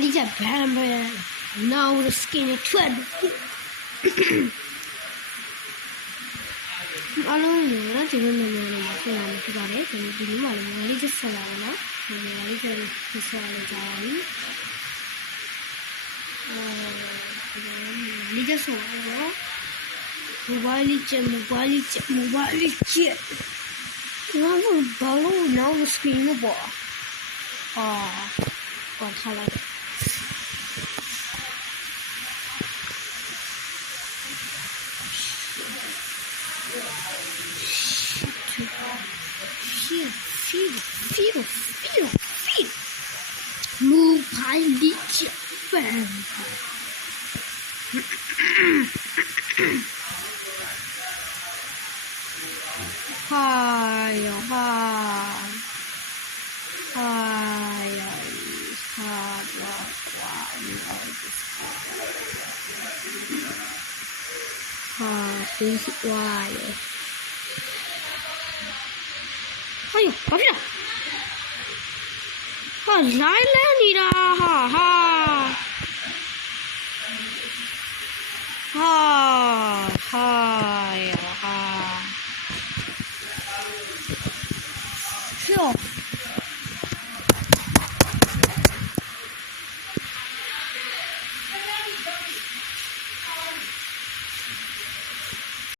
Aliจะแบนไปnow the skin is 12အားလုံးလည်းနော်ဒီလိုမျိုးမျိုးမှာပြန်လာဖြစ်ပါတယ်ဒီလိုမှလည်းလေးချက်ဆက်လာပါနော်ဒီလေးချက်ဆက်လာကြပါပြီလေးချက်ဆက်လာတော့မိုဘိုင်းလေးချက်ဘာလို့ဘာလို့နောက် screen လို့ပေါ့ပေါ်ထားလိုက်Feel. Move high, reach bang. Hi. This is why. Ayo, apa Lila nira ha